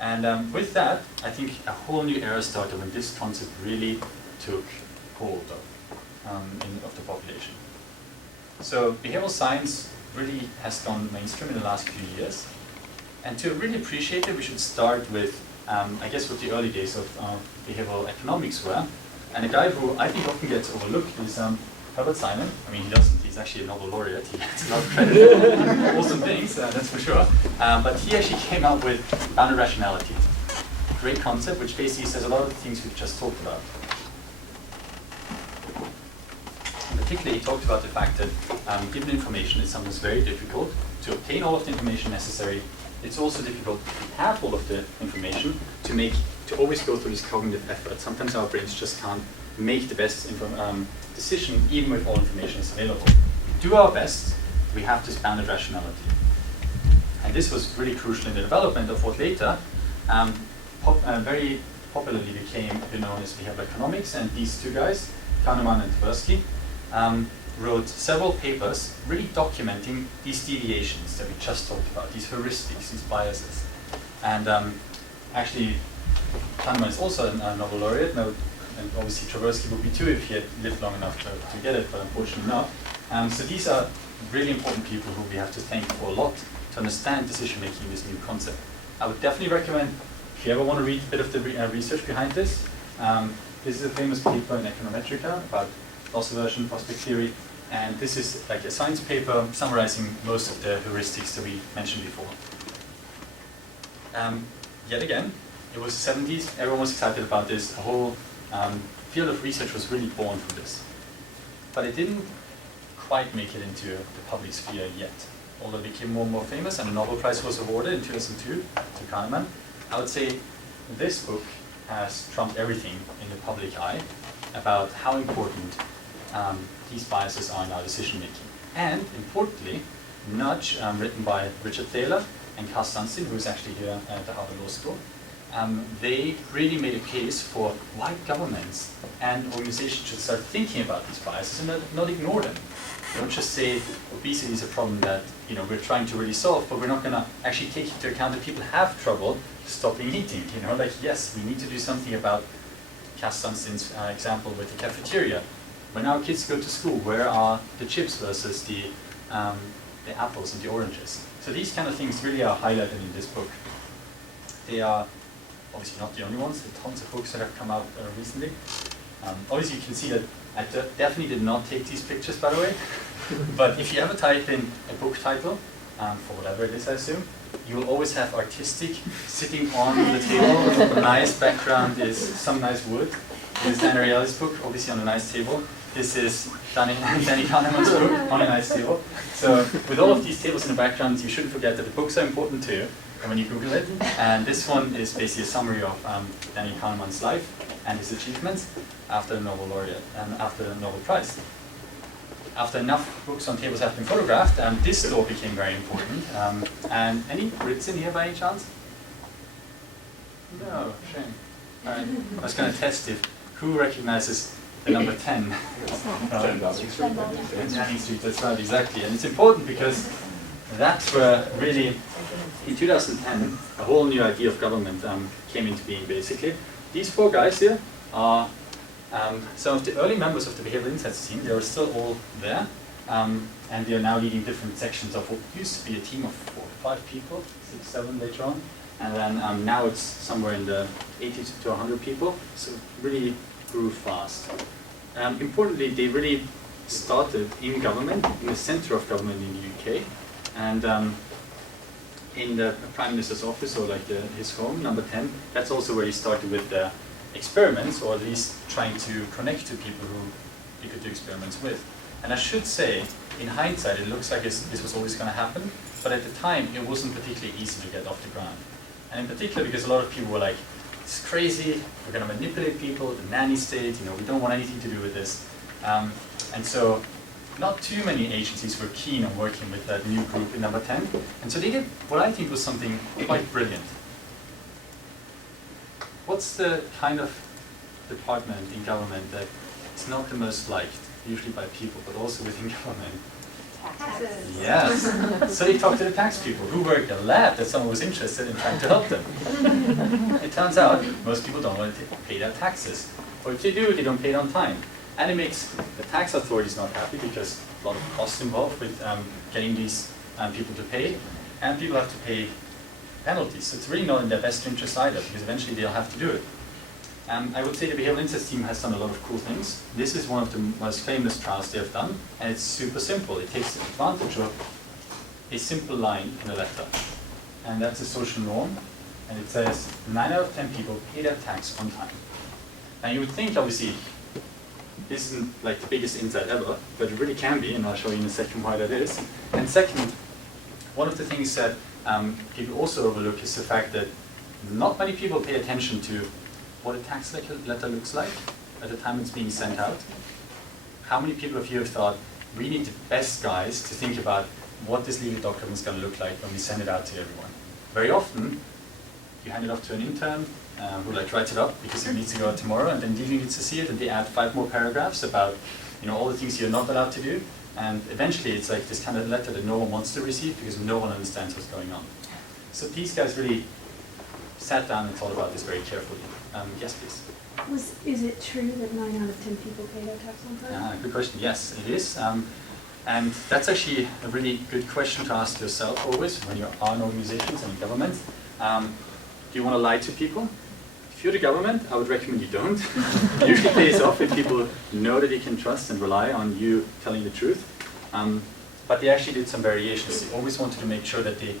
And with that, I think a whole new era started when this concept really took hold of the population. So behavioral science really has gone mainstream in the last few years. And to really appreciate it, we should start with, I guess, what the early days of behavioral economics were. And a guy who I think often gets overlooked is Herbert Simon. I mean, he doesn't. He's actually a Nobel laureate. He gets a lot of credit for awesome things, that's for sure. But he actually came up with bounded rationality. Great concept, which basically says a lot of the things we've just talked about. And particularly, he talked about the fact that given information is sometimes very difficult to obtain all of the information necessary. It's also difficult to have all of the information to always go through this cognitive effort. Sometimes our brains just can't make the best decision, even if all information is available. To do our best, we have this bounded rationality. And this was really crucial in the development of what later very popularly became known as behavioral economics. And these two guys, Taubman and Tversky, wrote several papers really documenting these deviations that we just talked about, these heuristics, these biases. And actually, Taubman is also a Nobel laureate, and obviously Tversky would be too if he had lived long enough to get it, but unfortunately not. So these are really important people who we have to thank for a lot to understand decision making in this new concept. I would definitely recommend, if you ever want to read a bit of the research behind this, this is a famous paper in Econometrica about loss aversion, prospect theory, and this is like a science paper summarizing most of the heuristics that we mentioned before. Yet again, it was the 70s, everyone was excited about this, a whole field of research was really born from this. But it didn't quite make it into the public sphere yet, although it became more and more famous, and a Nobel Prize was awarded in 2002 to Kahneman. I would say this book has trumped everything in the public eye about how important these biases are in our decision making. And importantly, Nudge, written by Richard Thaler and Carl Sunstein, who is actually here at the Harvard Law School, they really made a case for why governments and organizations should start thinking about these biases and not ignore them. Don't just say obesity is a problem that we're trying to really solve, but we're not going to actually take into account that people have trouble stopping eating. Yes, we need to do something about Cass Sunstein's example with the cafeteria. When our kids go to school, where are the chips versus the apples and the oranges? So these kind of things really are highlighted in this book. They are obviously not the only ones. There are tons of books that have come out recently. Obviously you can see that I definitely did not take these pictures, by the way. But if you ever type in a book title, for whatever it is, I assume, you will always have artistic sitting on the table. A nice background is some nice wood. This is Dan Ariely's book, obviously on a nice table. This is Danny Kahneman's book on a nice table. So with all of these tables in the background, you shouldn't forget that the books are important too when you Google it. And this one is basically a summary of Danny Kahneman's life and his achievements after the Nobel laureate and after the Nobel Prize. After enough books on tables have been photographed, this law became very important. And any Brits in here by any chance? No, shame. I was going to test who recognizes the number 10. 10 Downing Street, that's right, exactly. And it's important because that's where really, in 2010, a whole new idea of government came into being, basically. These four guys here are some of the early members of the Behavioral Insights team. They are still all there, and they are now leading different sections of what used to be a team of 4 or 5 people, 6, 7 later on. And then now it's somewhere in the 80 to 100 people, so it really grew fast. Importantly, they really started in government, in the center of government in the UK, and in the Prime Minister's office, or like his home, number 10, that's also where he started with the experiments, or at least trying to connect to people who he could do experiments with. And I should say, in hindsight, it looks like this was always going to happen, but at the time, it wasn't particularly easy to get off the ground. And in particular, because a lot of people were like, it's crazy, we're going to manipulate people, the nanny state, we don't want anything to do with this. And so, not too many agencies were keen on working with that new group in number 10. And so they did what I think was something quite brilliant. What's the kind of department in government that is not the most liked, usually by people, but also within government? Taxes. Yes. So they talked to the tax people who were glad that someone was interested in trying to help them. It turns out most people don't want to pay their taxes. Or if they do, they don't pay it on time. And it makes the tax authorities not happy because a lot of costs involved with getting these people to pay. And people have to pay penalties. So it's really not in their best interest either, because eventually they'll have to do it. I would say the behavioral insights team has done a lot of cool things. This is one of the most famous trials they have done, and it's super simple. It takes advantage of a simple line in a letter. And that's a social norm, and it says 9 out of 10 people pay their tax on time. And you would think, obviously, this isn't like the biggest insight ever, but it really can be, and I'll show you in a second why that is. And second, one of the things that people also overlook is the fact that not many people pay attention to what a tax letter looks like at the time it's being sent out. How many people of you have thought, we need the best guys to think about what this legal document is going to look like when we send it out to everyone? Very often, you hand it off to an intern who writes it up because it needs to go out tomorrow, and then Lily needs to see it, and they add 5 more paragraphs about all the things you're not allowed to do. And eventually it's like this kind of letter that no one wants to receive because no one understands what's going on. So these guys really sat down and thought about this very carefully. Yes, please. Is it true that 9 out of 10 people pay their tax on time? Good question. Yes, it is. And that's actually a really good question to ask yourself always when you are in organizations and in government. Do you want to lie to people? If you're the government, I would recommend you don't. It usually pays off if people know that they can trust and rely on you telling the truth. But they actually did some variations. They always wanted to make sure that they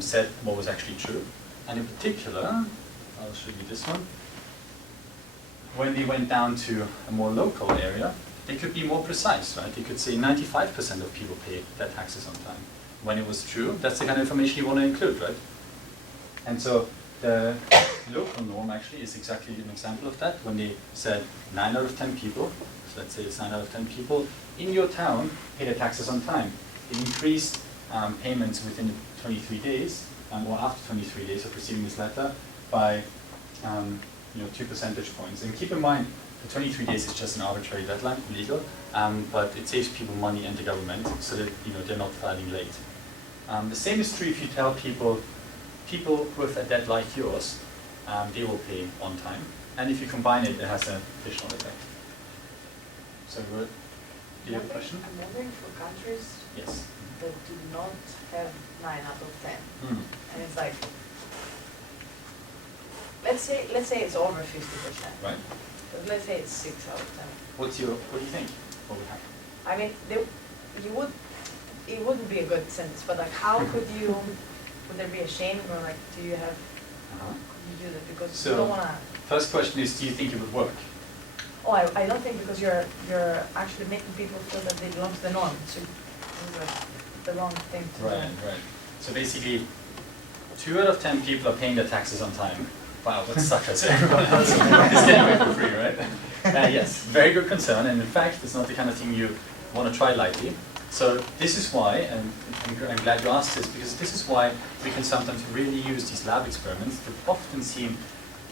said what was actually true. And in particular, I'll show you this one. When they went down to a more local area, they could be more precise, right? They could say 95% of people pay their taxes on time. When it was true, that's the kind of information you want to include, right? And so the local norm actually is exactly an example of that. When they said 9 out of 10 people, so let's say it's 9 out of 10 people in your town pay their taxes on time. It increased payments within 23 days, or after 23 days of receiving this letter, by 2 percentage points. And keep in mind, the 23 days is just an arbitrary deadline, legal, but it saves people money and the government, so that they're not filing late. The same is true if you tell people with a debt like yours, they will pay on time, and if you combine it, it has an additional effect. So, do you have a question? I'm wondering for countries yes. that do not have 9 out of 10, and it's like, let's say it's over 50%. Right. But let's say it's 6 out of 10. What do you think? What would happen? I mean, it wouldn't be a good sentence, but like, how could you? Would there be a shame, or like, do you have? Could you do that because you don't want to? First question is, do you think it would work? Oh, I don't think, because you're actually making people feel that they belong to the norm. So it's like the wrong thing to do. Right. So basically, 2 out of 10 people are paying their taxes on time. Wow, what suckers. Everyone else is getting away for free, right? Yes, very good concern, and in fact, it's not the kind of thing you want to try lightly. So this is why, and I'm glad you asked this, because this is why we can sometimes really use these lab experiments that often seem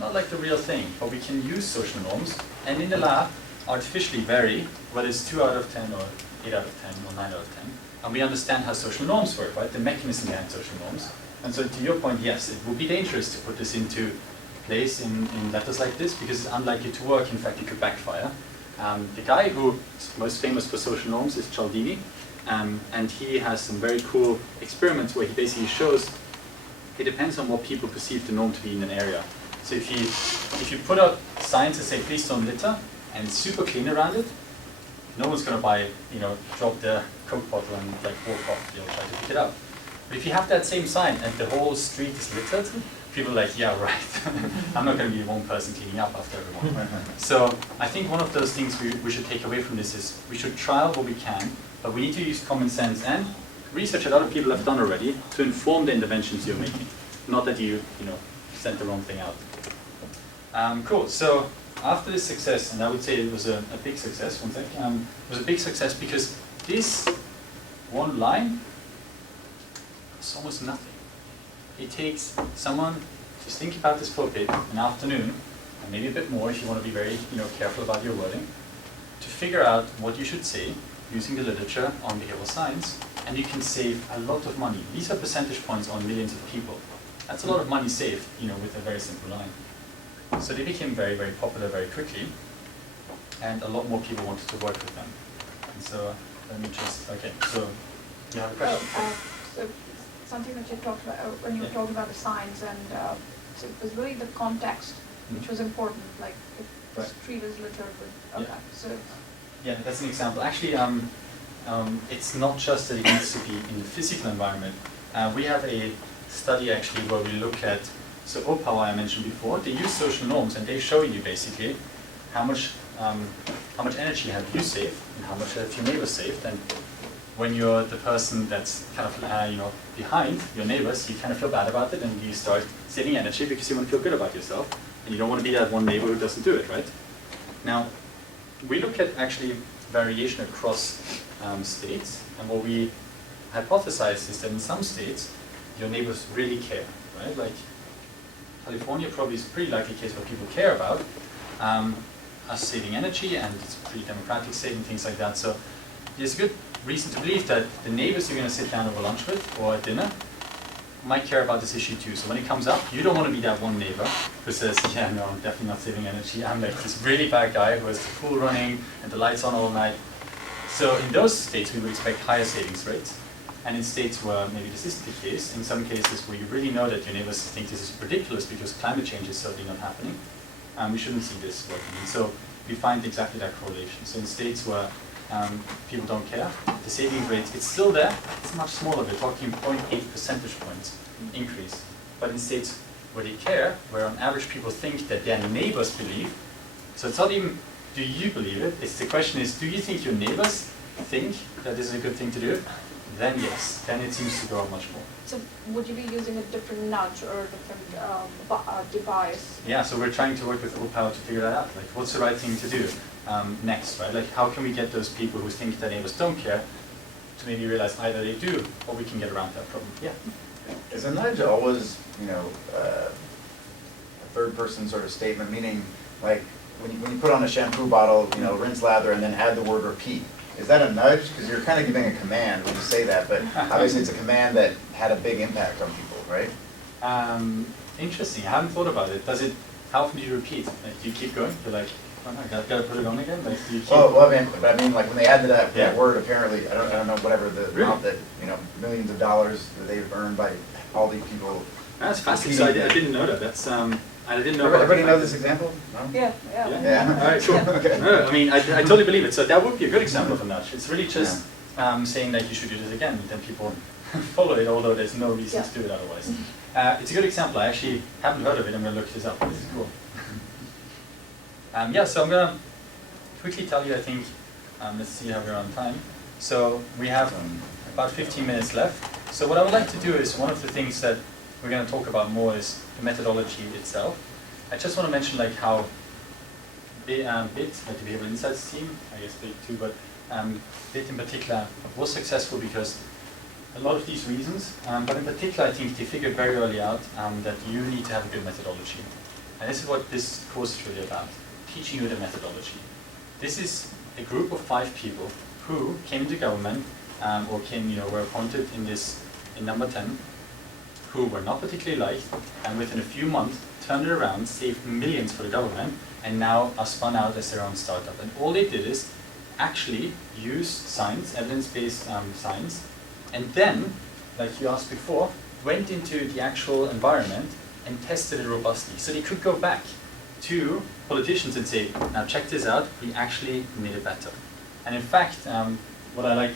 not like the real thing, but we can use social norms, and in the lab, artificially vary whether it's 2 out of 10 or 8 out of 10 or 9 out of 10, and we understand how social norms work, right? The mechanism behind social norms. And so to your point, yes, it would be dangerous to put this into place in letters like this, because it's unlikely to work. In fact, it could backfire. The guy who is most famous for social norms is Cialdini, and he has some very cool experiments where he basically shows it depends on what people perceive the norm to be in an area. So if you put out signs that say please don't litter, and it's super clean around it, no one's going to drop their Coke bottle and walk off. They'll try to pick it up. But if you have that same sign and the whole street is littered, people are like, yeah, right. I'm not going to be one person cleaning up after everyone. So I think one of those things we should take away from this is we should trial what we can, but we need to use common sense and research that other people have done already to inform the interventions you're making. Not that you sent the wrong thing out. Cool. So after this success, and I would say it was a big success, it was a big success because this one line is almost nothing. It takes someone just think about this for a bit, an afternoon, and maybe a bit more if you want to be very careful about your wording, to figure out what you should say using the literature on behavioral science, and you can save a lot of money. These are percentage points on millions of people. That's a lot of money saved, with a very simple line. So they became very, very popular very quickly, and a lot more people wanted to work with them. And so let me just, okay, so you have a question? So something that you talked about when you were talking about the science, and so it was really the context which was important, like it was Right. treated as literature. Okay, Yeah. so Yeah, that's an example. Actually, it's not just that it needs to be in the physical environment. We have a study actually where we look at, so OPOW I mentioned before, they use social norms and they show you basically how much energy have you saved and how much have your neighbors saved. And when you're the person that's kind of behind your neighbors, you kind of feel bad about it and you start saving energy because you want to feel good about yourself and you don't want to be that one neighbor who doesn't do it, right? Now, we look at actually variation across states, and what we hypothesize is that in some states, your neighbors really care, right? Like California probably is a pretty likely case where people care about us saving energy, and it's a pretty democratic state and things like that. So there's a good reason to believe that the neighbors you're going to sit down over lunch with or at dinner might care about this issue too. So when it comes up, you don't want to be that one neighbor who says, yeah, no, I'm definitely not saving energy. I'm like this really bad guy who has the pool running and the lights on all night. So in those states, we would expect higher savings rates. And in states where maybe this isn't the case, in some cases where you really know that your neighbors think this is ridiculous because climate change is certainly not happening, we shouldn't see this working. And so we find exactly that correlation. So in states where people don't care, the saving rate, it's still there, it's much smaller. We're talking 0.8 percentage points increase. But in states where they care, where on average people think that their neighbors believe, so it's not even, do you believe it? It's the question is, do you think your neighbors think that this is a good thing to do? Then yes, then it seems to go up much more. So would you be using a different nudge or a different device? Yeah, so we're trying to work with OPOW to figure that out. Like, what's the right thing to do next, right? Like, how can we get those people who think that neighbors don't care to maybe realize either they do, or we can get around that problem. Yeah. Is a nudge always, a third-person sort of statement, meaning, like, when you put on a shampoo bottle, rinse, lather, and then add the word repeat? Is that a nudge? Because you're kind of giving a command when you say that, but obviously it's a command that had a big impact on people, right? Interesting. I haven't thought about it. How often do you repeat? Like, do you keep going? You're like, oh no, gotta put it on again? Like, do you keep... Well, I mean, like when they add to that word, apparently, I don't know, whatever the amount that, millions of dollars that they've earned by all these people. That's fascinating. So I didn't know that. That's, I didn't know about Everybody know this example? No? Yeah. Yeah. All right, cool. Okay. No, I mean, I totally believe it. So that would be a good example of a nudge. It's really just saying that you should do this again, and then people follow it, although there's no reason to do it otherwise. It's a good example. I actually haven't heard of it. I'm going to look this up. This is cool. So I'm going to quickly tell you, I think, let's see how we're on time. So we have about 15 minutes left. So what I would like to do is, one of the things that we're going to talk about more is the methodology itself. I just want to mention like how BIT, like the Behavioral Insights team, I guess BIT too, but BIT in particular was successful because a lot of these reasons, but in particular I think they figured very early out that you need to have a good methodology. And this is what this course is really about, teaching you the methodology. This is a group of 5 people who came to government or were appointed in number 10, who were not particularly liked, and within a few months turned it around, saved millions for the government, and now are spun out as their own startup. And all they did is actually use science, evidence-based science, and then, like you asked before, went into the actual environment and tested it robustly. So they could go back to politicians and say, now check this out, we actually made it better. And in fact, what I like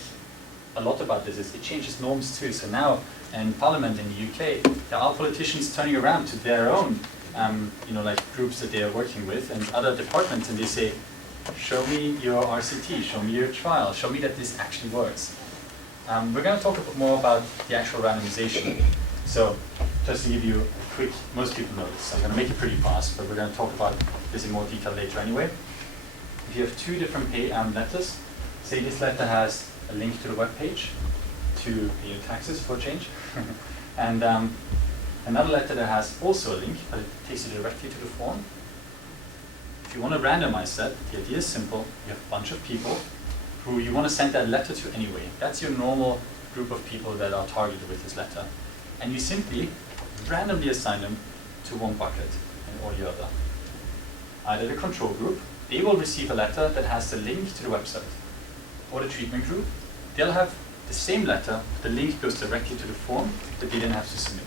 a lot about this is it changes norms too. So now in Parliament in the UK, there are politicians turning around to their own like groups that they are working with and other departments, and they say, show me your RCT, show me your trial, show me that this actually works. We're going to talk a bit more about the actual randomization. So just to give you a quick, most people know this, I'm going to make it pretty fast, but we're going to talk about this in more detail later anyway. If you have 2 different letters, say this letter has a link to the web page to pay your taxes for a change, and another letter that has also a link, but it takes you directly to the form. If you want to randomize that, the idea is simple. You have a bunch of people who you want to send that letter to anyway. That's your normal group of people that are targeted with this letter. And you simply randomly assign them to one bucket or the other. Either the control group, they will receive a letter that has the link to the website. Or the treatment group, they'll have the same letter, the link goes directly to the form that they then have to submit.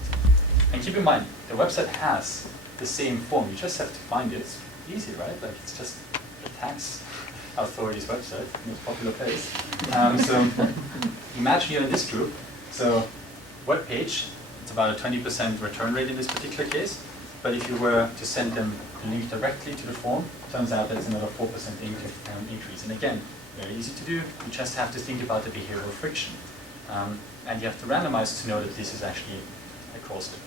And keep in mind, the website has the same form, you just have to find it. It's easy, right? Like it's just the tax authority's website, most popular place. So imagine you're in this group, so web page, it's about a 20% return rate in this particular case, but if you were to send them the link directly to the form, turns out that's another 4% increase. And again, very easy to do, you just have to think about the behavioral friction. And you have to randomize to know that this is actually a causative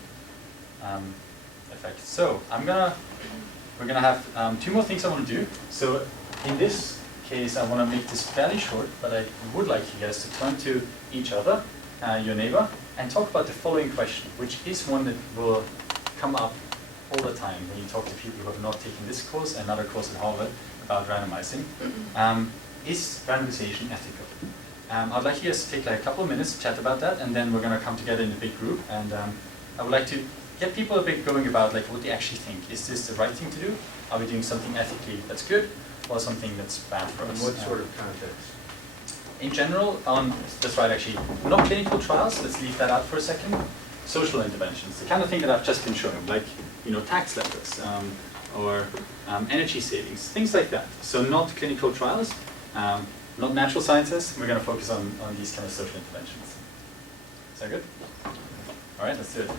effect. So we're gonna have two more things I want to do. So in this case, I want to make this fairly short, but I would like you guys to turn to each other, your neighbor, and talk about the following question, which is one that will come up all the time when you talk to people who have not taken this course, another course at Harvard about randomizing. Is randomization ethical? I'd like you guys to take like a couple of minutes to chat about that, and then we're going to come together in a big group, and I would like to get people a bit going about like what they actually think. Is this the right thing to do? Are we doing something ethically that's good, or something that's bad for us? In what sort of context? In general, that's right actually, not clinical trials, let's leave that out for a second. Social interventions, the kind of thing that I've just been showing, like tax letters, or energy savings, things like that. So not clinical trials, not natural sciences, we're going to focus on these kind of social interventions. Is that good? All right, let's do it.